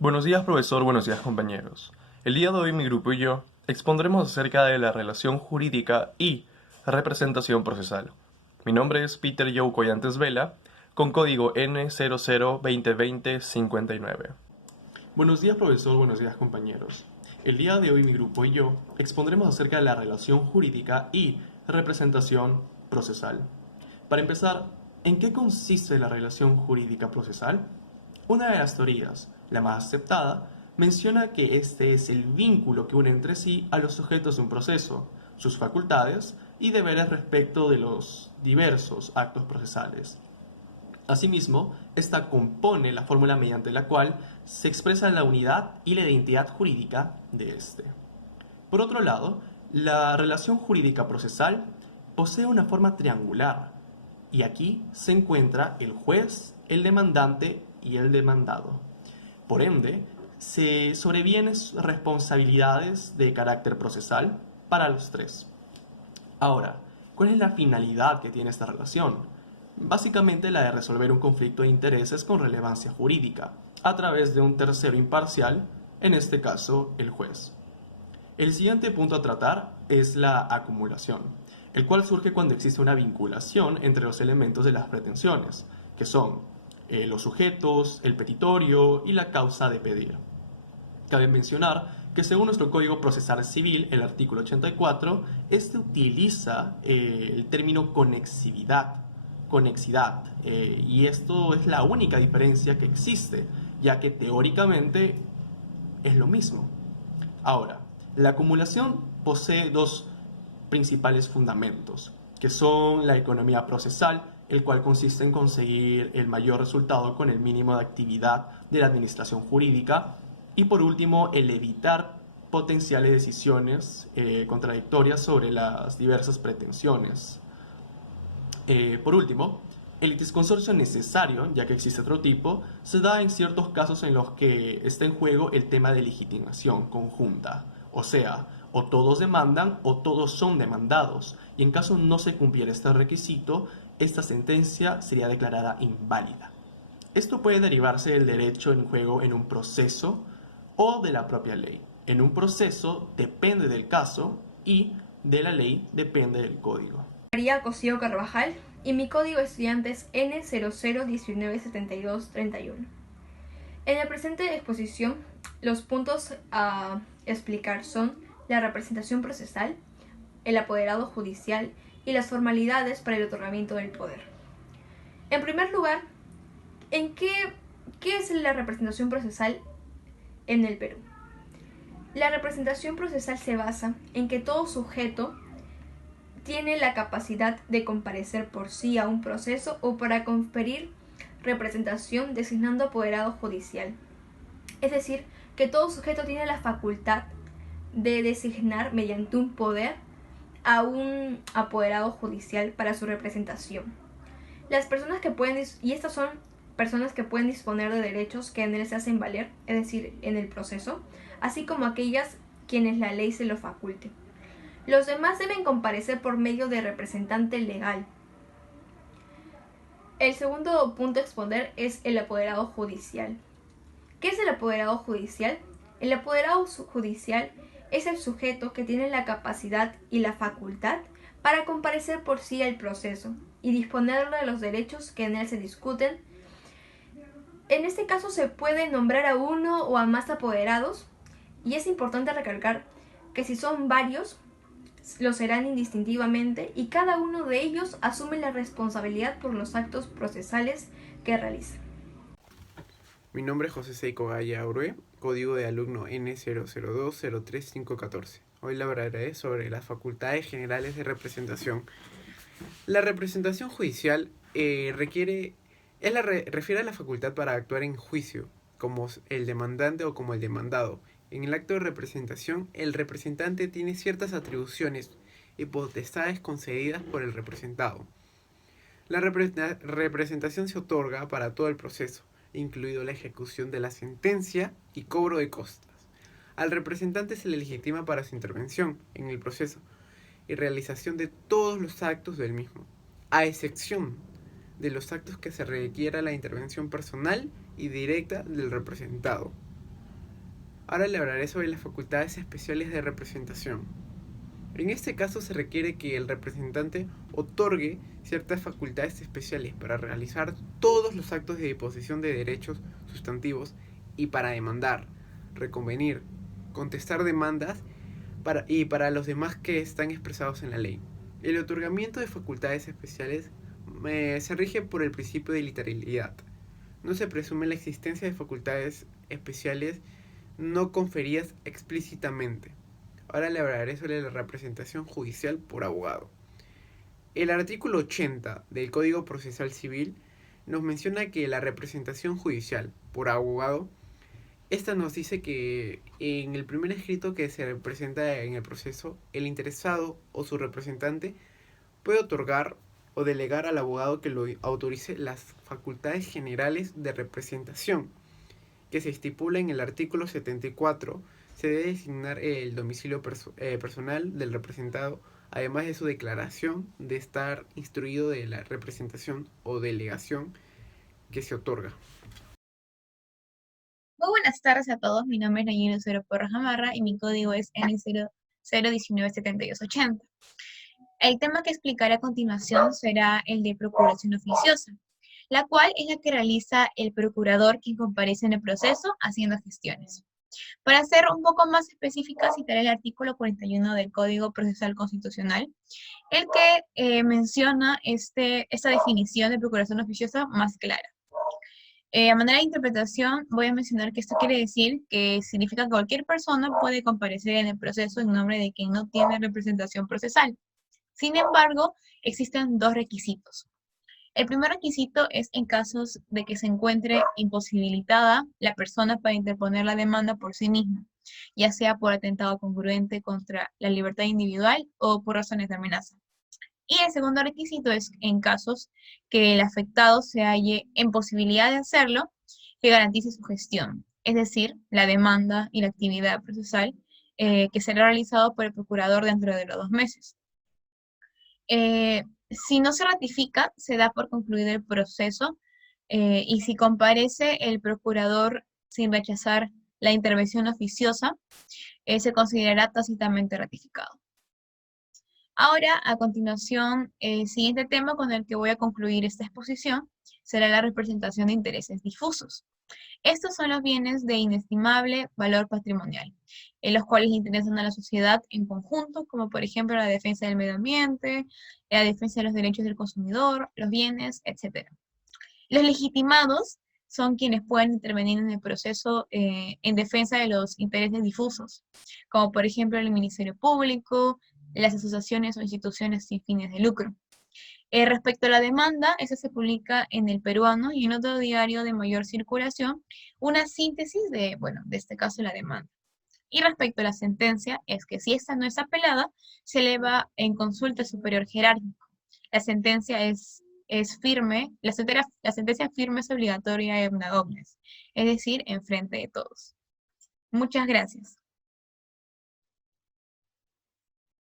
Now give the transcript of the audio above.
Buenos días, profesor, buenos días, compañeros. El día de hoy mi grupo y yo expondremos acerca de la relación jurídica y representación procesal. Mi nombre es Peter Joe Collantes Vela, con código N00202059. Buenos días, profesor, buenos días, compañeros. El día de hoy mi grupo y yo expondremos acerca de la relación jurídica y representación procesal. Para empezar, ¿en qué consiste la relación jurídica procesal? Una de las teorías, la más aceptada, menciona que este es el vínculo que une entre sí a los sujetos de un proceso, sus facultades y deberes respecto de los diversos actos procesales. Asimismo, esta compone la fórmula mediante la cual se expresa la unidad y la identidad jurídica de este. Por otro lado, la relación jurídica procesal posee una forma triangular, y aquí se encuentra el juez, el demandante y el demandado. Por ende, se sobrevienen responsabilidades de carácter procesal para los tres. Ahora, ¿cuál es la finalidad que tiene esta relación? Básicamente la de resolver un conflicto de intereses con relevancia jurídica, a través de un tercero imparcial, en este caso el juez. El siguiente punto a tratar es la acumulación, el cual surge cuando existe una vinculación entre los elementos de las pretensiones, que son los sujetos, el petitorio y la causa de pedir. Cabe mencionar que según nuestro Código Procesal Civil, el artículo 84, este utiliza el término conexidad, y esto es la única diferencia que existe, ya que teóricamente es lo mismo. Ahora, la acumulación posee dos principales fundamentos, que son la economía procesal, el cual consiste en conseguir el mayor resultado con el mínimo de actividad de la administración jurídica, y por último, el evitar potenciales decisiones contradictorias sobre las diversas pretensiones. Por último, el litisconsorcio necesario, ya que existe otro tipo, se da en ciertos casos en los que está en juego el tema de legitimación conjunta. O sea, o todos demandan o todos son demandados, y en caso no se cumpliera este requisito, esta sentencia sería declarada inválida. Esto puede derivarse del derecho en juego en un proceso o de la propia ley. En un proceso depende del caso y de la ley depende del código. María Cosío Carvajal y mi código estudiante es N00197231. En la presente exposición, los puntos a explicar son la representación procesal, el apoderado judicial y las formalidades para el otorgamiento del poder. En primer lugar, ¿qué es la representación procesal en el Perú? La representación procesal se basa en que todo sujeto tiene la capacidad de comparecer por sí a un proceso o para conferir representación designando apoderado judicial. Es decir, que todo sujeto tiene la facultad de designar mediante un poder a un apoderado judicial para su representación. Las personas que pueden, y estas son personas que pueden disponer de derechos que en él se hacen valer, es decir, en el proceso, así como aquellas quienes la ley se lo faculte. Los demás deben comparecer por medio de representante legal. El segundo punto a exponer es el apoderado judicial. ¿Qué es el apoderado judicial? El apoderado judicial es el sujeto que tiene la capacidad y la facultad para comparecer por sí al proceso y disponer de los derechos que en él se discuten. En este caso se puede nombrar a uno o a más apoderados, y es importante recalcar que si son varios, lo serán indistintivamente y cada uno de ellos asume la responsabilidad por los actos procesales que realiza. Mi nombre es José Seiko Gaya Aurue, código de alumno N00203514. Hoy le hablaré sobre las facultades generales de representación. La representación judicial refiere a la facultad para actuar en juicio, como el demandante o como el demandado. En el acto de representación, el representante tiene ciertas atribuciones y potestades concedidas por el representado. La representación se otorga para todo el proceso, incluido la ejecución de la sentencia y cobro de costas. Al representante se le legitima para su intervención en el proceso y realización de todos los actos del mismo, a excepción de los actos que se requiera la intervención personal y directa del representado. Ahora le hablaré sobre las facultades especiales de representación. En este caso se requiere que el representante otorgue ciertas facultades especiales para realizar todos los actos de disposición de derechos sustantivos y para demandar, reconvenir, contestar demandas y para los demás que están expresados en la ley. El otorgamiento de facultades especiales se rige por el principio de literalidad. No se presume la existencia de facultades especiales no conferidas explícitamente. Ahora le hablaré sobre la representación judicial por abogado. El artículo 80 del Código Procesal Civil nos menciona que la representación judicial por abogado, esta nos dice que en el primer escrito que se presenta en el proceso, el interesado o su representante puede otorgar o delegar al abogado que lo autorice las facultades generales de representación, que se estipula en el artículo 74. Se debe designar el domicilio personal del representado, además de su declaración de estar instruido de la representación o delegación que se otorga. Muy buenas tardes a todos, mi nombre es Nayib Lucero Porras Gamarra y mi código es N0197280. El tema que explicaré a continuación será el de procuración oficiosa, la cual es la que realiza el procurador quien comparece en el proceso haciendo gestiones. Para ser un poco más específica, citaré el artículo 41 del Código Procesal Constitucional, el que menciona esta definición de procuración oficiosa más clara. A manera de interpretación, voy a mencionar que esto quiere decir que significa que cualquier persona puede comparecer en el proceso en nombre de quien no tiene representación procesal. Sin embargo, existen dos requisitos. El primer requisito es en casos de que se encuentre imposibilitada la persona para interponer la demanda por sí misma, ya sea por atentado congruente contra la libertad individual o por razones de amenaza. Y el segundo requisito es en casos que el afectado se halle en posibilidad de hacerlo, que garantice su gestión, es decir, la demanda y la actividad procesal que será realizado por el procurador dentro de los 2 meses. Si no se ratifica, se da por concluido el proceso y si comparece el procurador sin rechazar la intervención oficiosa, se considerará tácitamente ratificado. Ahora, a continuación, el siguiente tema con el que voy a concluir esta exposición será la representación de intereses difusos. Estos son los bienes de inestimable valor patrimonial, en los cuales interesan a la sociedad en conjunto, como por ejemplo la defensa del medio ambiente, la defensa de los derechos del consumidor, los bienes, etc. Los legitimados son quienes pueden intervenir en el proceso en defensa de los intereses difusos, como por ejemplo el Ministerio Público, las asociaciones o instituciones sin fines de lucro. Respecto a la demanda, esa se publica en El Peruano y en otro diario de mayor circulación, una síntesis de este caso, la demanda. Y respecto a la sentencia, es que si esta no es apelada, se eleva en consulta superior jerárquico. La sentencia es firme, la sentencia firme es obligatoria y omnes, es decir, en frente de todos. Muchas gracias.